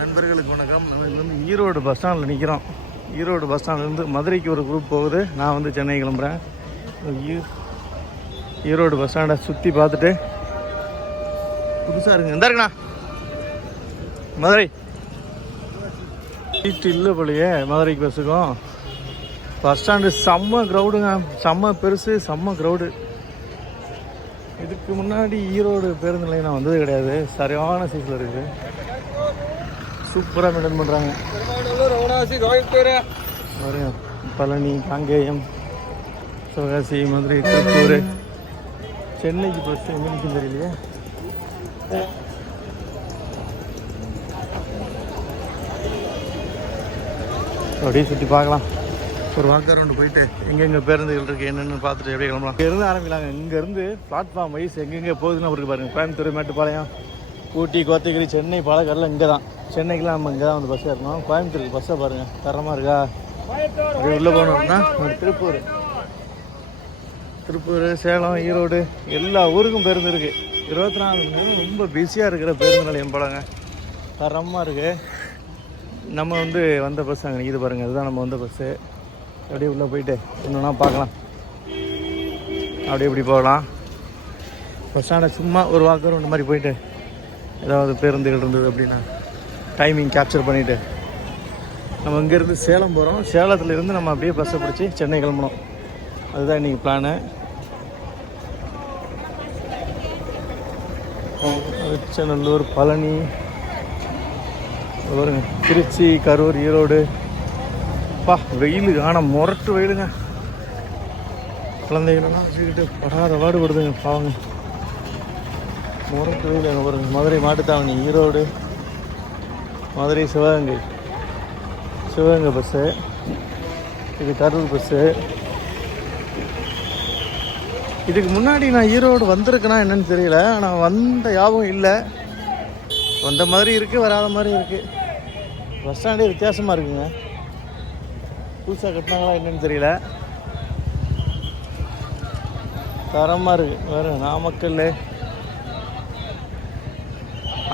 நண்பர்களுக்கு வணக்கம். நம்ம வந்து ஈரோடு பஸ் ஸ்டாண்டில் நிற்கிறோம் ஈரோடு பஸ் ஸ்டாண்ட்லேருந்து மதுரைக்கு ஒரு குரூப் போகுது. நான் வந்து சென்னை கிளம்புறேன். ஈ- ஈரோடு பஸ் ஸ்டாண்டை சுற்றி பார்த்துட்டு புதுசாக இருக்குங்க. எந்த இருக்குண்ணா. மதுரை. சீட்டு இல்லை போலையே மதுரைக்கு பஸ்ஸுக்கும் பஸ் ஸ்டாண்டு செம்ம க்ரௌடுங்க செம்ம பெருசு செம்ம க்ரௌடு இதுக்கு முன்னாடி ஈரோடு பேருந்து நிலையம் நான் வந்தது கிடையாது. சரியான சீட்டில் இருக்குது சூப்பராக மெயின்டைன் பண்ணுறாங்க பழனி காங்கேயம் சிவகாசி மதுரை திருப்பூர். சென்னைக்கு பஸ் எங்கே நிற்கும் தெரியலையே. அப்படியே சுற்றி பார்க்கலாம். ஒரு வாக்கர் ரவுண்டு போயிட்டு எங்கெங்கே பேருந்துகள் இருக்குது என்னென்னு பார்த்துட்டு அப்படியே கிளம்பலாம். இங்கேருந்து ஆரம்பிக்கலாங்க. இங்கேருந்து பிளாட்ஃபார்ம் வைஸ் எங்கெங்கே போகுதுன்னு அவருக்கு பாருங்க. கோயம்புத்தூர் மேட்டுப்பாளையம். ஊட்டி கோத்தகிரி சென்னை பாலக்காடுலாம் இங்கே தான் சென்னைக்கெலாம் நம்ம இங்கே தான் வந்து பஸ் ஏறணும். கோயம்புத்தூருக்கு பஸ்ஸை பாருங்கள் தரமாக இருக்கா? அப்படி உள்ளே போனோம்னா ஒரு திருப்பூர். திருப்பூர் சேலம் ஈரோடு எல்லா ஊருக்கும் பேருந்து இருக்குது இருபத்தி நாலு மணி நேரம் ரொம்ப பிஸியாக இருக்கிற பேருந்து நிலையம் போலங்க. தரமாக இருக்குது நம்ம வந்து வந்த பஸ் அங்கே நிற்கிது பாருங்கள் இதுதான் நம்ம வந்த பஸ்ஸு அப்படியே உள்ளே போயிட்டு ஒன்றுனா பார்க்கலாம். அப்படியே இப்படி போகலாம். பஸ் ஸ்டாண்டை சும்மா ஒரு வாக்கு ரெண்டு மாதிரி போயிட்டு ஏதாவது பேருந்துகள் இருந்தது அப்படின்னா டைமிங் கேப்சர் பண்ணிவிட்டு நம்ம இங்கேருந்து சேலம் போகிறோம் சேலத்தில் இருந்து நம்ம அப்படியே பஸ்ஸை பிடிச்சி சென்னை கிளம்பணும் அதுதான் இன்றைக்கி பிளானு திருச்செநல்லூர் பழனி பாருங்க திருச்சி கரூர் ஈரோடு. பா வெயில் ஆனால் முரட்டு வெயிலுங்க. குழந்தைகளெல்லாம் வச்சுக்கிட்டு படாத பாடுபடுதுங்க பாவங்க. முரட்டு பாருங்க மதுரை மாட்டுத்தாவணி ஈரோடு மதுரை சிவகங்கை. சிவகங்கை பஸ்ஸு இது கரூர் பஸ்ஸு இதுக்கு முன்னாடி நான் ஈரோடு வந்திருக்கேனா என்னன்னு தெரியல ஆனால் வந்த ஞாபகம் இல்லை. வந்த மாதிரி இருக்குது வராத மாதிரி இருக்குது பஸ் ஸ்டாண்டே வித்தியாசமாக இருக்குங்க. புதுசாக கட்டினாங்களா என்னன்னு தெரியல. தரமாக இருக்குது வேறு நாமக்கல்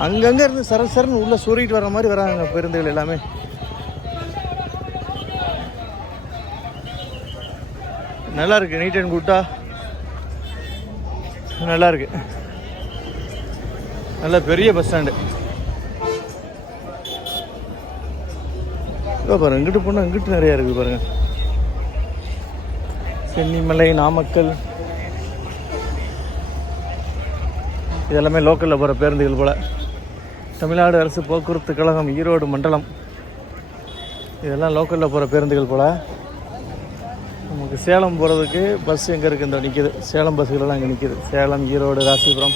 அங்கங்கே இருந்து சர சரன்னு உள்ளே சூறிட்டு வர மாதிரி வராங்க பேருந்துகள் எல்லாமே. நல்லா இருக்கு நீட் அண்ட் குட்டா நல்லா இருக்கு நல்ல பெரிய பஸ் ஸ்டாண்டு இதோ பாருங்க இங்கிட்டு போனால் இங்கிட்டு நிறையா இருக்குது பாருங்க. சென்னிமலை நாமக்கல். இதெல்லாமே லோக்கலில் போகிற பேருந்துகள் போல். தமிழ்நாடு அரசு போக்குவரத்து கழகம் ஈரோடு மண்டலம். இதெல்லாம் லோக்கலில் போகிற பேருந்துகள் போல். நமக்கு சேலம் போகிறதுக்கு பஸ் எங்கே இருக்குது இந்த நிற்கிது சேலம் பஸ்ஸுகளெல்லாம் இங்கே நிற்கிது சேலம் ஈரோடு ராசிபுரம்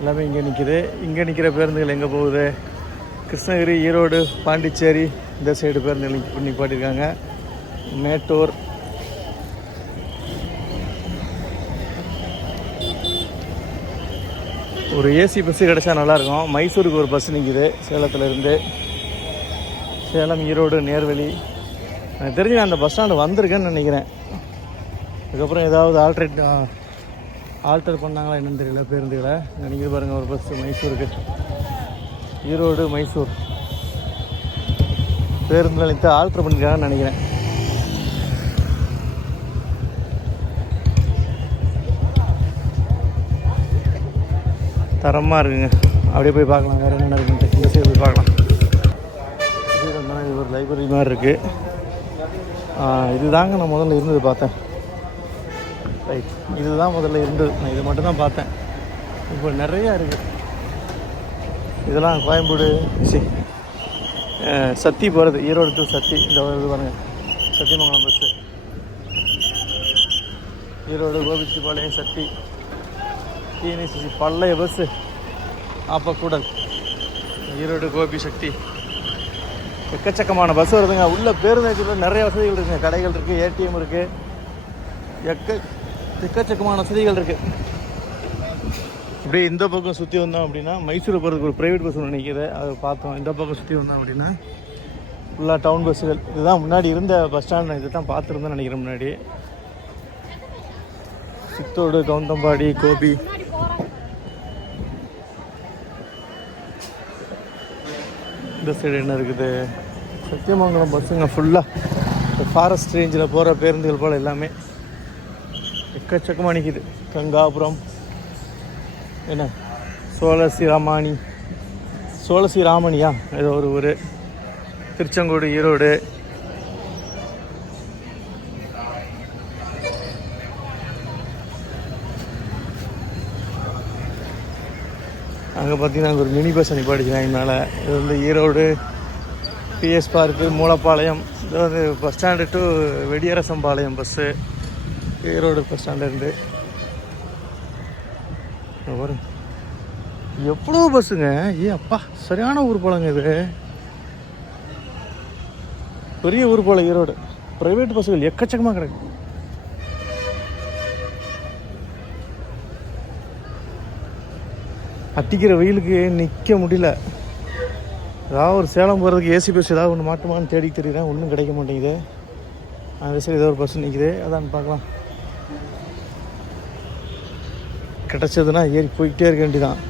எல்லாமே இங்கே நிற்கிது இங்கே நிற்கிற பேருந்துகள் எங்கே போகுது? கிருஷ்ணகிரி ஈரோடு பாண்டிச்சேரி இந்த சைடு பேருந்துகள் நிப்பாட்டியிருக்காங்க மேட்டூர் ஒரு ஏசி பஸ்ஸு கிடச்சா நல்லாயிருக்கும். மைசூருக்கு ஒரு பஸ் நிற்கிது சேலத்துலேருந்து சேலம் ஈரோடு நேர்வழி. எனக்கு தெரிஞ்சு நான் அந்த பஸ் ஸ்டாண்டு வந்திருக்கேன்னு நினைக்கிறேன். அதுக்கப்புறம் ஏதாவது ஆல்ட்ரேட் ஆல்டர் பண்ணாங்களா என்னென்னு தெரியல பேருந்துகளை நீங்கள் பாருங்கள் ஒரு பஸ் மைசூருக்கு. ஈரோடு மைசூர். பேருந்து நினைத்து ஆல்ட்ரு பண்ணியிருக்காங்கன்னு நினைக்கிறேன். தரமாக இருக்குங்க. அப்படியே போய் பார்க்கலாம். வேறு என்னென்ன இருக்குன்ட்டு இந்த சைடு போய் பார்க்கலாம். இது ஒரு லைப்ரரி மாதிரி இருக்குது இதுதாங்க நான் முதல்ல இருந்தது பார்த்தேன். ரைட் இதுதான் முதல்ல இருந்தது. நான் இது மட்டும் தான் பார்த்தேன். இப்போ நிறையா இருக்குது இதெல்லாம் கோயம்பேடு சி சத்தி போகிறது ஈரோடு டு சத்தி. இந்த இது சத்தியமங்கலம் பஸ்ஸு ஈரோடு கோபிச்செட்டிப்பாளையம் சத்தி. டிஎன்எஸ்சி பழைய பஸ்ஸு கூடல் ஈரோடு கோபி சக்தி. எக்கச்சக்கமான பஸ் வருதுங்க. உள்ள பேருந்து நிறைய வசதிகள் இருக்குங்க. கடைகள் இருக்குது ஏடிஎம் இருக்குது எக்க எக்கச்சக்கமான வசதிகள் இருக்குது அப்படியே இந்த பக்கம் சுற்றி வந்தோம் அப்படின்னா மைசூர் போகிறதுக்கு ஒரு ப்ரைவேட் பஸ் ஒன்று நிற்கிது அதை பார்த்தோம். இந்த பக்கம் சுற்றி வந்தோம் அப்படின்னா ஃபுல்லாக டவுன் பஸ்ஸுகள் இதுதான் முன்னாடி இருந்த பஸ் ஸ்டாண்ட் இதை தான் பார்த்துருந்தேன் நினைக்கிறேன் முன்னாடி. சித்தோடு கவுந்தம்பாடி கோபி. இந்த சைடு என்ன இருக்குது? சத்தியமங்கலம் பஸ்ஸுங்க ஃபுல்லாக ஃபாரஸ்ட் ரேஞ்சில் போகிற பேருந்துகள் போல் எல்லாமே. எக்கச்சக்கமாக நிற்கிது கங்காபுரம் என்ன? சோழசி ராமாணி சோழசி ராமணியா ஏதோ ஒரு ஊர். திருச்செங்கோடு ஈரோடு. அங்கே பார்த்தீங்கன்னா அங்கே ஒரு மினி பஸ் நிப்பாடிக்கிறாங்க மேலே. இது வந்து ஈரோடு பிஎஸ் பார்க்கு மூலப்பாளையம். இது வந்து bus stand to Vediyarasampalayam bus Erode bus ஸ்டாண்டுலேருந்து வரும் எவ்வளோ பஸ்ஸுங்க ஏ அப்பா சரியான ஊர் போலங்க இது. பெரிய ஊர் போல ஈரோடு. ப்ரைவேட் பஸ்ஸுகள் எக்கச்சக்கமாக கிடக்கு. அட்டிக்கிற வெயிலுக்கு நிற்க முடியல. ஏதாவது ஒரு சேலம் போகிறதுக்கு ஏசி பஸ் ஏதாவது ஒன்று மாட்டுமான்னு தேடி தெரியுறேன். ஒன்றும் கிடைக்க மாட்டேங்குது. அந்த விஷயம் ஏதோ ஒரு பஸ் நிற்குது அதான் பார்க்கலாம். கிடச்சதுன்னா ஏறி போய்கிட்டே இருக்க வேண்டிதான்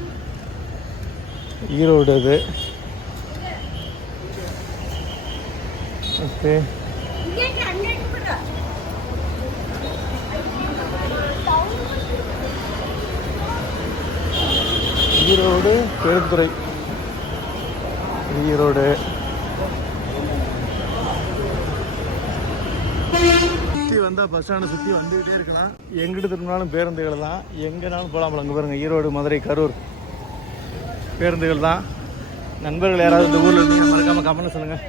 ஈரோடு அது. ஓகே. ஈரோடு பெருந்துறை ஈரோடு சுற்றி வந்தால் பஸ் ஸ்டாண்டை சுற்றி வந்துக்கிட்டே இருக்கலாம். எங்கிட்டு திரும்பினாலும் பேருந்துகள் தான். எங்கேனாலும் போகலாம் அங்கே பாருங்க. ஈரோடு மதுரை கரூர். பேருந்துகள் தான். நண்பர்கள் யாராவது இந்த ஊரில் இருந்தீங்க மறக்காமல் கமெண்ட் சொல்லுங்கள்